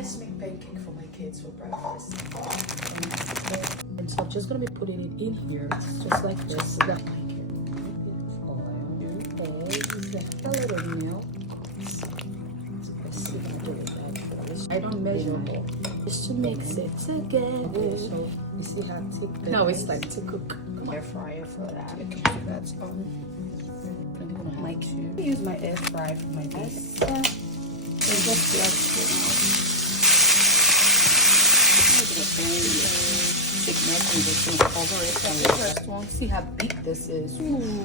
let's make pancake for my kids for breakfast. And so I'm just gonna be putting it in here, just like this. Oil, 2 eggs, a little milk. Let's see how I do it. I don't measure it. Just to mix it together. So you see how thick? No, it's like to cook. Air fryer for that. Okay, so that's I use my air fryer for my base. just like thickness and just gonna cover it. And the first one, see how big this is. Ooh.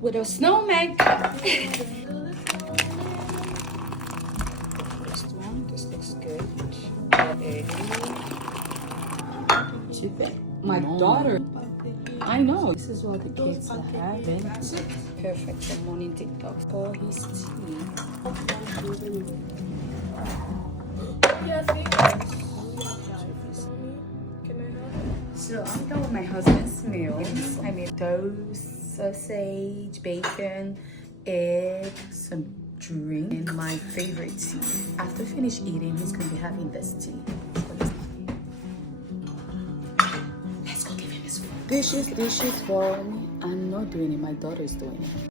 With a snowman. First one, this looks good. Chicken. My daughter. I know. This is what the kids are having. Perfect for morning TikTok. For his tea. So I'm done with my husband's meals. I made toast, sausage, bacon, egg, some drink, and my favorite tea. After finish eating, he's gonna be having this tea. Let's go give him his food. Dishes for me. I'm not doing it, my daughter is doing it.